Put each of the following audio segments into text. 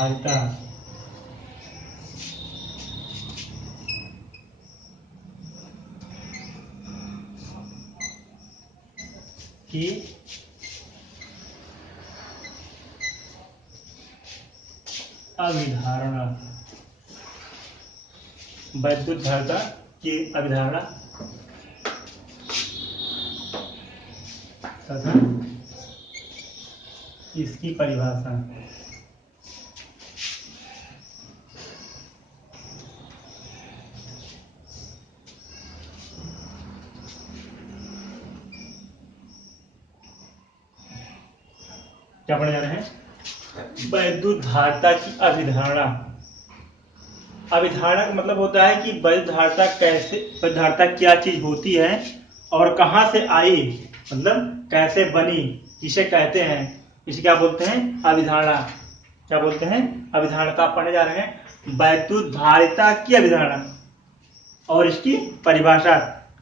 धारिता की अभिधारणा, वैद्युत धारिता की अभिधारणा तथा इसकी परिभाषा। क्या पढ़ने जा रहे हैं? वैद्युत धारिता की अभिधारणा। अभिधारणा का मतलब होता है कि वैद्युत धारिता कैसे, वैद्युत धारिता क्या चीज होती है और कहां से आई, मतलब कैसे बनी, किसे कहते हैं, इसे क्या बोलते हैं? अभिधारणा। क्या बोलते हैं? अभिधारणा। आप पढ़ने जा रहे हैं वैद्युत धारिता की अभिधारणा और इसकी परिभाषा,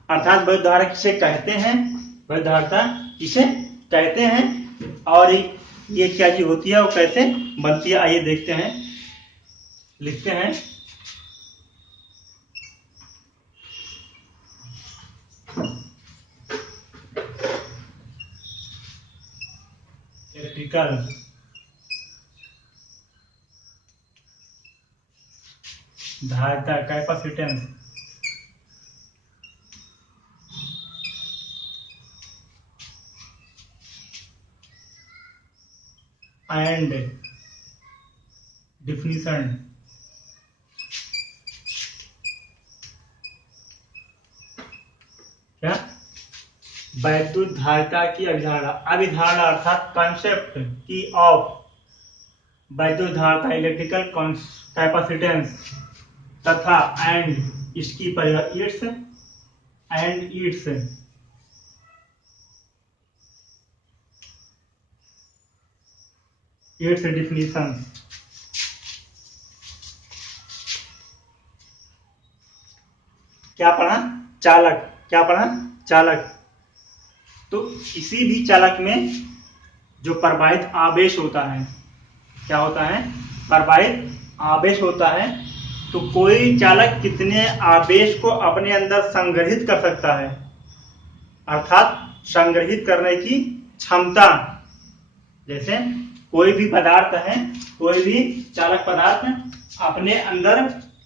अर्थात वैद्युत धारा किसे कहते हैं, वैद्युत धारिता किसे कहते हैं और ये क्या चीज होती है और कैसे बनती है। आइए देखते हैं, लिखते हैं। इलेक्ट्रिकल धारिता, कैपेसिटेंस, एंड डिफिनीशन। क्या? वैद्युत धारिता की अभिधारणा। अभिधारणा अर्थात कॉन्सेप्ट की ऑफ वैद्युत धारिता, इलेक्ट्रिकल कैपेसिटेंस तथा एंड इसकी इट्स एंड इट्स डिफिनीशन। क्या पढ़ा? चालक। क्या पढ़ा? चालक। तो किसी भी चालक में जो प्रवाहित आवेश होता है, क्या होता है? प्रवाहित आवेश होता है। तो कोई चालक कितने आवेश को अपने अंदर संग्रहित कर सकता है, अर्थात संग्रहित करने की क्षमता। जैसे कोई भी पदार्थ है, कोई भी चालक पदार्थ अपने अंदर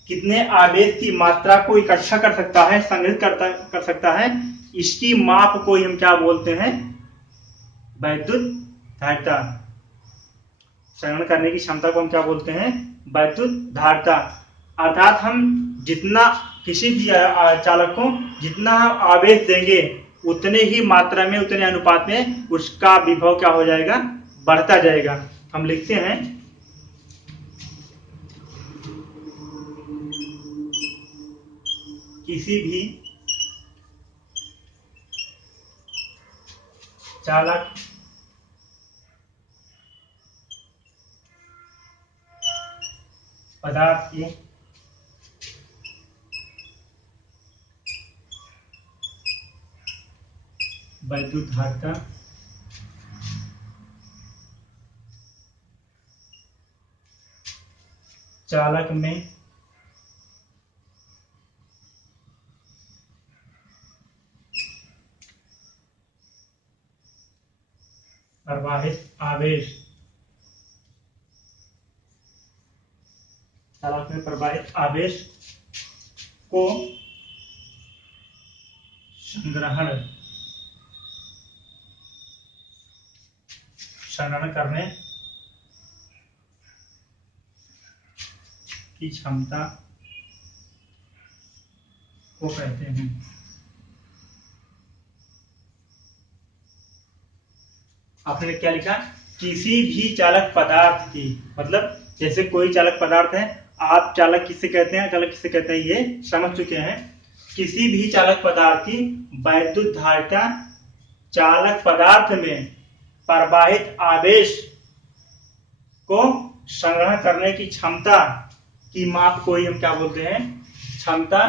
कितने आवेश की मात्रा को इकट्ठा कर सकता है, संग्रहित कर सकता है, इसकी माप को हम क्या बोलते हैं? वैद्युत धारिता। संग्रहण करने की क्षमता को हम क्या बोलते हैं? वैद्युत धारिता। अर्थात हम जितना किसी भी चालक को जितना हम आवेश देंगे उतने ही मात्रा में, उतने अनुपात में उसका विभव क्या हो जाएगा? बढ़ता जाएगा। हम लिखते हैं किसी भी चालक पदार्थ की वैद्युत धारिता चालक में प्रवाहित आवेश, चालक में प्रवाहित आवेश को संग्रहण करने की क्षमता को कहते हैं। आपने क्या लिखा? किसी भी चालक पदार्थ की, मतलब जैसे कोई चालक पदार्थ है, आप चालक किसे कहते हैं, चालक किसे कहते हैं, ये समझ चुके हैं। किसी भी चालक पदार्थ की वैद्युत धारिता चालक पदार्थ में प्रवाहित आवेश को संग्रहण करने की क्षमता की माप को ही हम क्या बोलते हैं? क्षमता।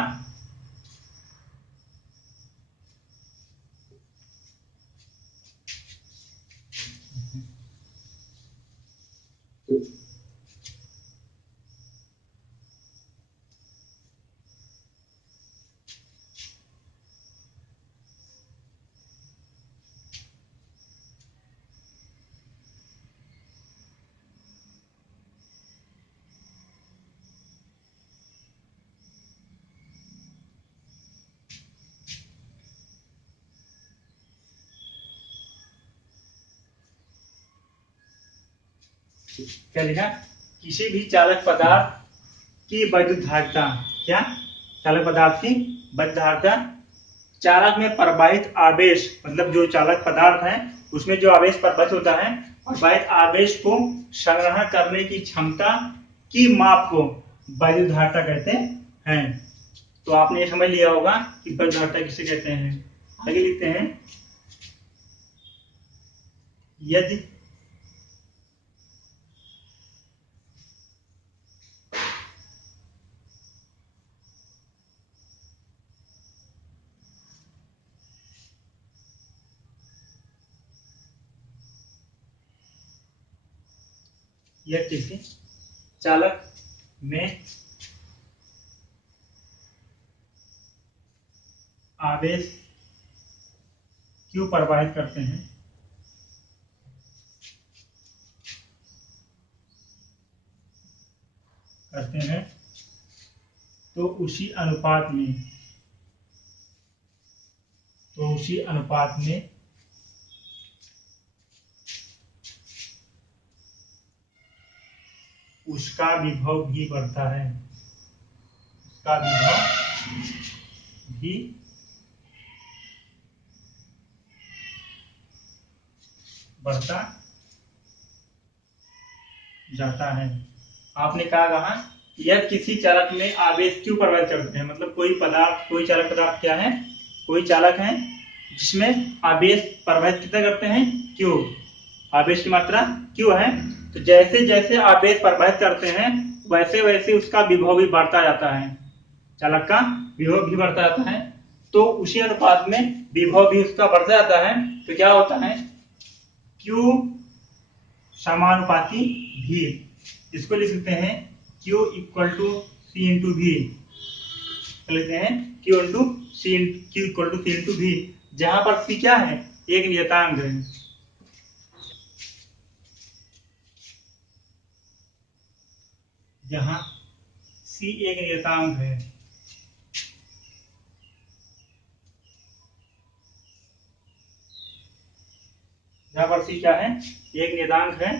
क्या लिखा, किसी भी चालक पदार्थ की वैद्युत धारिता, क्या चालक पदार्थ की वैद्युत धारिता चालक में प्रवाहित आवेश, मतलब जो चालक पदार्थ है उसमें जो आवेश प्रवाहित होता है, प्रवाहित आवेश को संग्रहण करने की क्षमता की माप को वैद्युत धारिता कहते हैं। तो आपने ये समझ लिया होगा कि वैद्युत धारिता किसे कहते हैं। आगे लिखते हैं, यदि यह किसी चालक में आवेश क्यों प्रवाहित करते हैं तो उसी अनुपात में उसका विभव भी बढ़ता है, उसका विभव भी बढ़ता जाता है। आपने कहा यह किसी चालक में आवेश क्यों प्रवाहित करते हैं, मतलब कोई चालक पदार्थ क्या है, कोई चालक है जिसमें आवेश प्रवाहित कितना करते हैं, क्यों, आवेश की मात्रा क्यों है। तो जैसे जैसे आवेश प्रवाहित करते हैं वैसे वैसे उसका विभव भी बढ़ता जाता है, चालक का विभव भी बढ़ता जाता है। तो उसी अनुपात में विभव भी उसका बढ़ता जाता है। तो क्या होता है, Q समानुपाती V, इसको लिख सकते हैं Q equal to C into V, लिखते हैं Q equal to C into V, जहां पर C क्या है, एक नियतांक है। जहां C एक नियतांक है, जहां पर C क्या है, एक नियतांक है।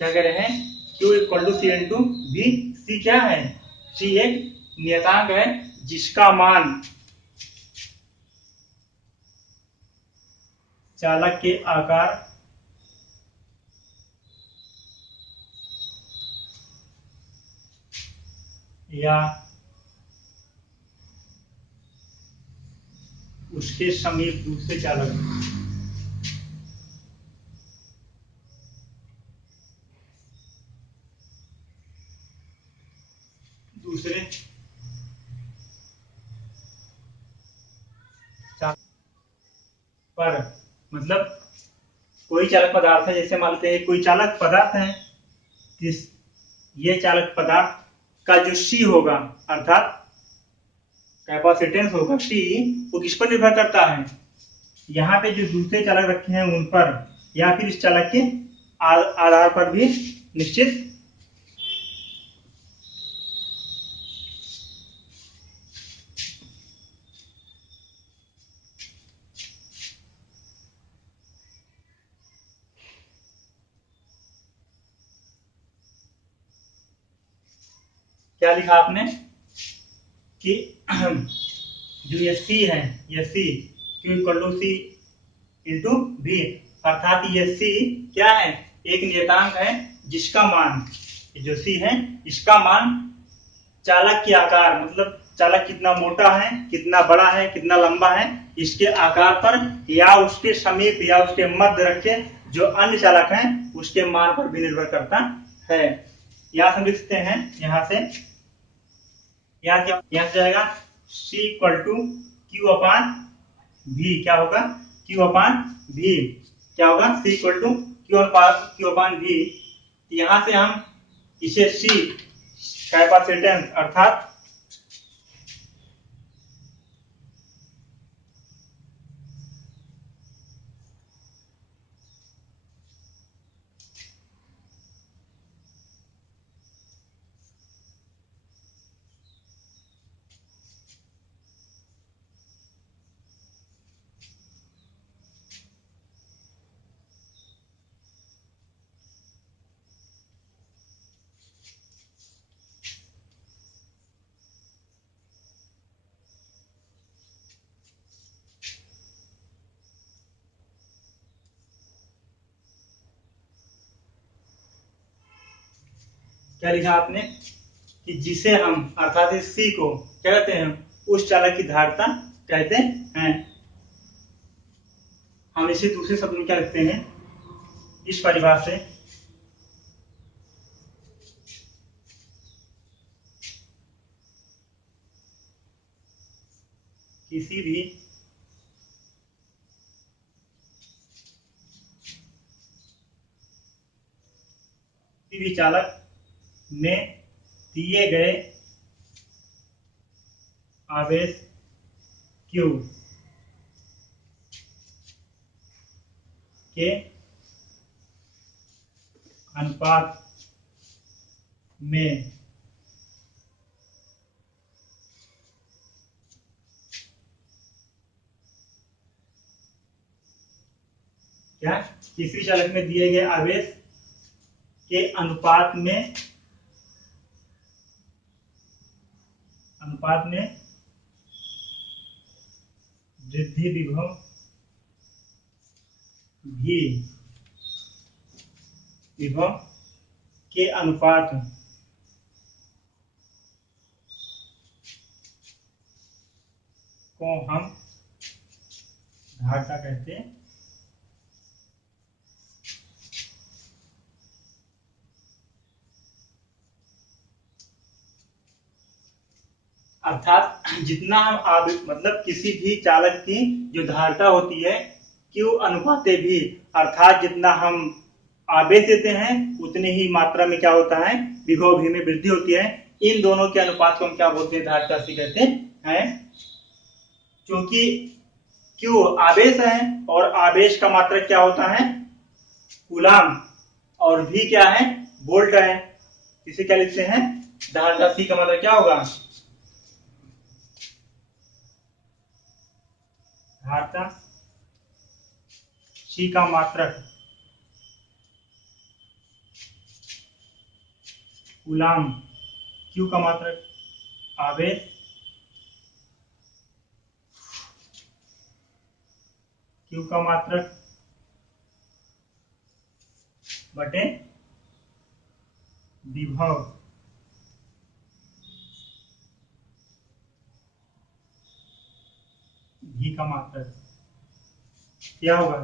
क्या कह रहे हैं, Q equal to C into V। C क्या है, C एक नियतांक है जिसका मान चालक के आकार या उसके समीप दूसरे चालक पर, मतलब कोई चालक पदार्थ है, जैसे मान लेते हैं कोई चालक पदार्थ है, ये चालक पदार्थ का जो C होगा, अर्थात कैपेसिटेंस होगा C, वो किस पर निर्भर करता है, यहाँ पे जो दूसरे चालक रखे हैं उन पर, या फिर इस चालक के आधार पर भी निश्चित क्या लिखा आपने कि जो ये C है, ये C Q equal to C into V, अर्थात ये C क्या है, एक नियतांक है जिसका मान, जो C है इसका मान चालक के आकार, मतलब चालक कितना मोटा है, कितना बड़ा है, कितना लंबा है, इसके आकार पर या उसके समीप या उसके मध्य रखे जो अन्य चालक हैं उसके मान पर भी निर्भर करता है। यहां समझ सकते हैं, यहां से जाएगा C equal to Q upon V, क्या होगा, Q अपान V, क्या होगा, C equal to Q upon V। यहां से हम इसे C कैपेसिटेंस अर्थात क्या लिखा आपने कि जिसे हम अर्थात इस सी को क्या कहते हैं, उस चालक की धारिता कहते हैं। हम इसे दूसरे शब्द में क्या लिखते हैं, इस परिभाषा से किसी भी चालक में दिए गए आवेश Q के अनुपात में क्या किसी चालक में दिए गए आवेश के अनुपात में वृद्धि विभव भी विभव के अनुपात को हम धारिता कहते हैं। अर्थात जितना हम मतलब किसी भी चालक की जो धारिता होती है Q अनुपाते भी, अर्थात जितना हम आवेश देते हैं उतनी ही मात्रा में क्या होता है, विभव भी में वृद्धि होती है। इन दोनों के अनुपात को हम क्या बोलते हैं, धारिता से कहते हैं। क्योंकि Q आवेश है और आवेश का मात्रक क्या होता है, कूलाम, और V क्या है, वोल्ट है। इसे क्या लिखते हैं, धारिता C का मतलब क्या होगा, धारिता C का मात्रक कूलाम, Q का मात्रक आवेश, Q का मात्रक बटे विभव, V का मात्रक क्या होगा,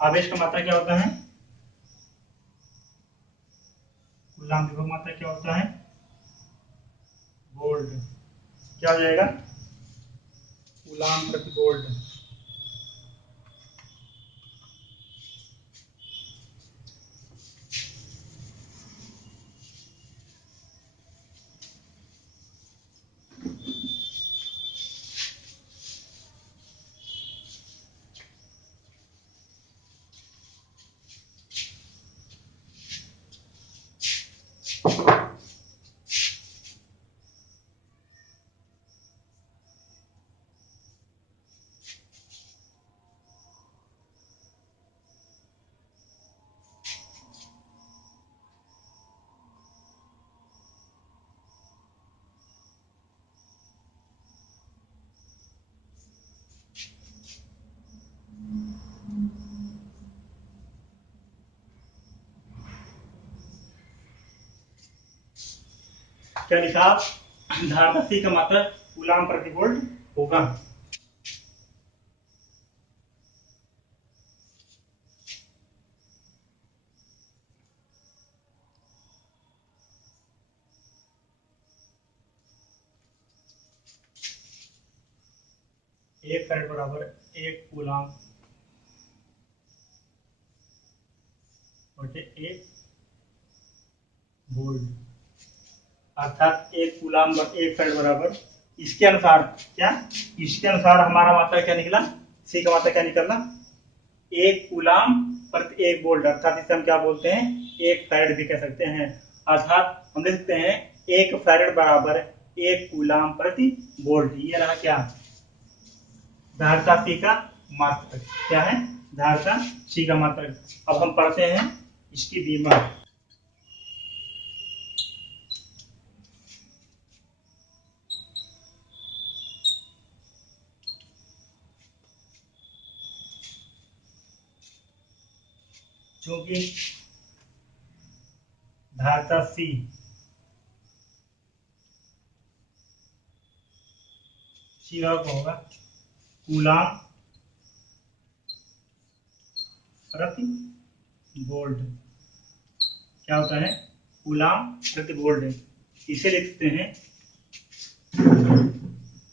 आवेश का मात्रा क्या होता है, कूलाम, विभव मात्रा क्या होता है, वोल्ट। क्या हो जाएगा, कूलाम प्रति वोल्ट। क्या लिखा आप, धारिता C का मात्रक कूलाम प्रति वोल्ट होगा। एक फैराड बराबर एक कूलाम बटे 1 वोल्ट, अर्थात 1 कूलाम 1 फैराड बराबर, इसके अनुसार क्या, इसके अनुसार हमारा मात्रा क्या निकला, सी का मात्रा क्या निकला, 1 कूलाम प्रति 1 वोल्ट, अर्थात इसे हम क्या बोलते हैं, 1 फैराड भी कह सकते हैं। अर्थात हम लिख सकते हैं 1 फैराड बराबर 1 कूलाम प्रति वोल्ट। ये रहा क्या, धारिता सी का मात्रक, क्या है, धारिता सी का मात्रक। अब हम पढ़ते हैं इसकी बीमर। चूंकि धारिता सी होगा कूलाम प्रति वोल्ट, क्या होता है, कूलाम प्रति वोल्ट, इसे लिखते हैं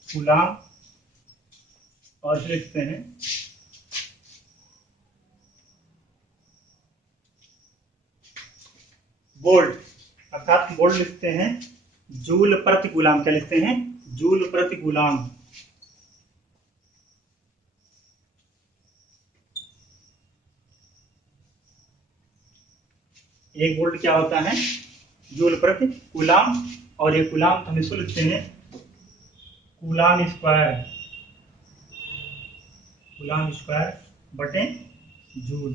कूलाम, और इसे लिखते हैं वोल्ट, अर्थात वोल्ट लिखते हैं जूल प्रति कूलाम, क्या लिखते हैं, जूल प्रति कूलाम। एक वोल्ट क्या होता है, जूल प्रति कूलाम, और ये कूलाम हम इसको लिखते हैं कूलाम स्क्वायर, कूलाम स्क्वायर बटे जूल।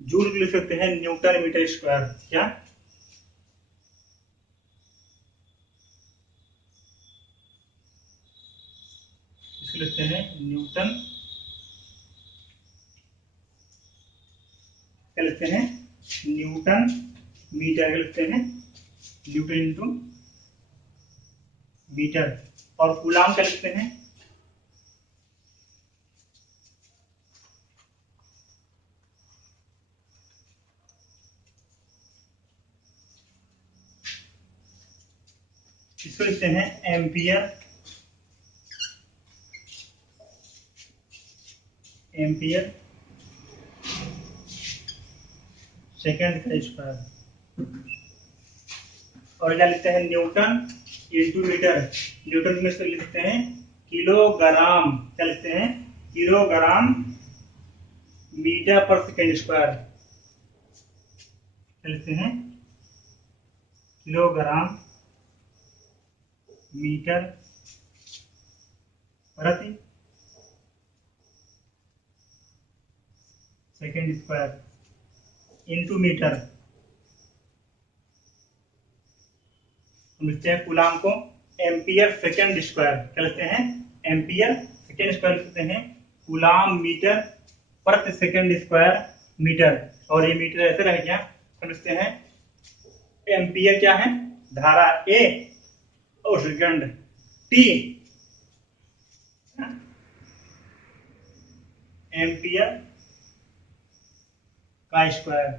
जूल लिख सकते हैं न्यूटन मीटर स्क्वायर, क्या, इसको लिखते हैं न्यूटन, क्या लिखते हैं, न्यूटन मीटर, क्या लिखते हैं, न्यूटन इंटू मीटर, और कूलाम क्या लिखते हैं, इसको लिखते हैं एम्पियर, एम्पियर सेकेंड का स्क्वायर, और क्या लिखते हैं न्यूटन इंटू मीटर, न्यूटन में से लिखते हैं किलोग्राम, क्या लिखते हैं, किलोग्राम मीटर पर सेकेंड स्क्वायर, क्या लिखते हैं, किलोग्राम मीटर प्रति सेकेंड स्क्वायर इंटू मीटर। हम लिखते हैं कूलाम को एम्पियर सेकेंड स्क्वायर, क्या लिखते हैं, एम्पियर सेकेंड स्क्वायर लिखते हैं कूलाम मीटर प्रति सेकेंड स्क्वायर मीटर, और ये मीटर ऐसे रह गया, हम लिखते हैं एम्पियर क्या है, धारा ए, और सेकंड टी, एम्पियर का स्क्वायर,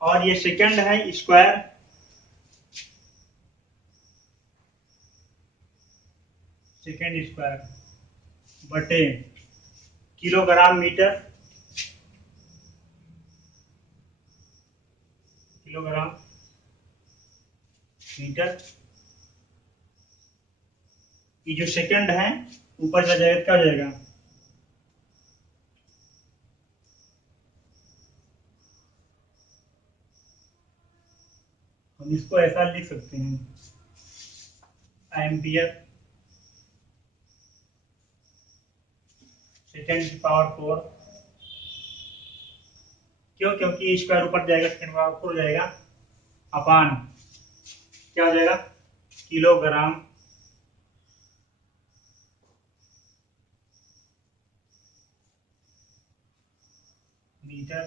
और ये सेकंड है स्क्वायर, सेकेंड स्क्वायर बटे किलोग्राम मीटर, किलोग्राम मीटर, ये जो सेकंड है ऊपर चला जाएगा, क्या हो जाएगा, हम इसको ऐसा लिख सकते हैं एम्पियर सेकेंड की पावर 4, क्यों, क्योंकि स्क्वायर ऊपर जाएगा, सेकेंड पावर 4 हो जाएगा, अपान क्या हो जाएगा, किलोग्राम मीटर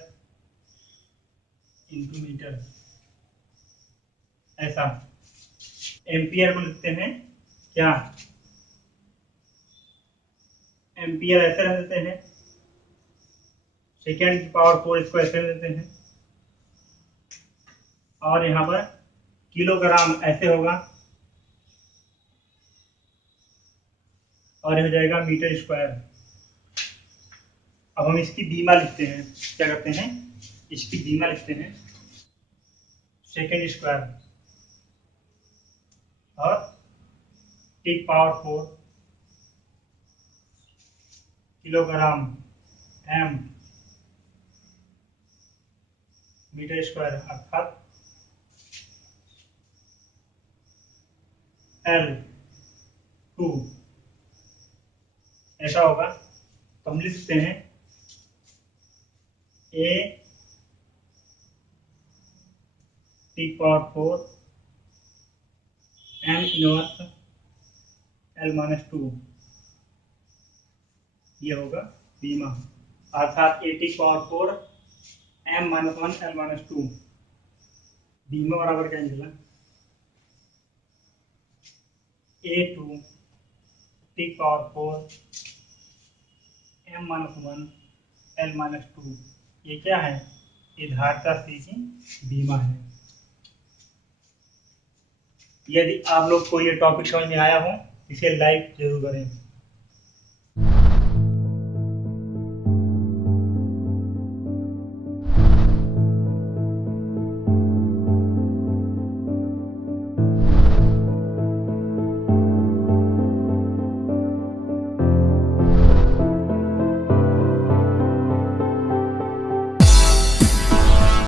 इंटू मीटर, ऐसा। एम्पियर को लिखते हैं क्या, एम्पियर ऐसे रख देते हैं, सेकेंड की पावर 4 इसको ऐसे देते हैं, और यहाँ पर किलोग्राम ऐसे होगा, और हो जाएगा मीटर स्क्वायर, अब हम इसकी बीमा लिखते हैं। क्या करते हैं, इसकी बीमा लिखते हैं सेकेंड स्क्वायर और T power 4 kilogram M metre square अर्थात L2 ऐसा होगा। तो हम लिखते हैं A T power 4 M inverse L-2 ये होगा बीमा, अर्थात A T power 4 M-1 L-2 बीमा बराबर क्या निकला, A2 T power 4 M-1 L-2 ये क्या है, ये धारिता स्थिति की बीमा है। यदि आप लोग को ये टॉपिक समझ में आया हो, इसे लाइक जरूर करें।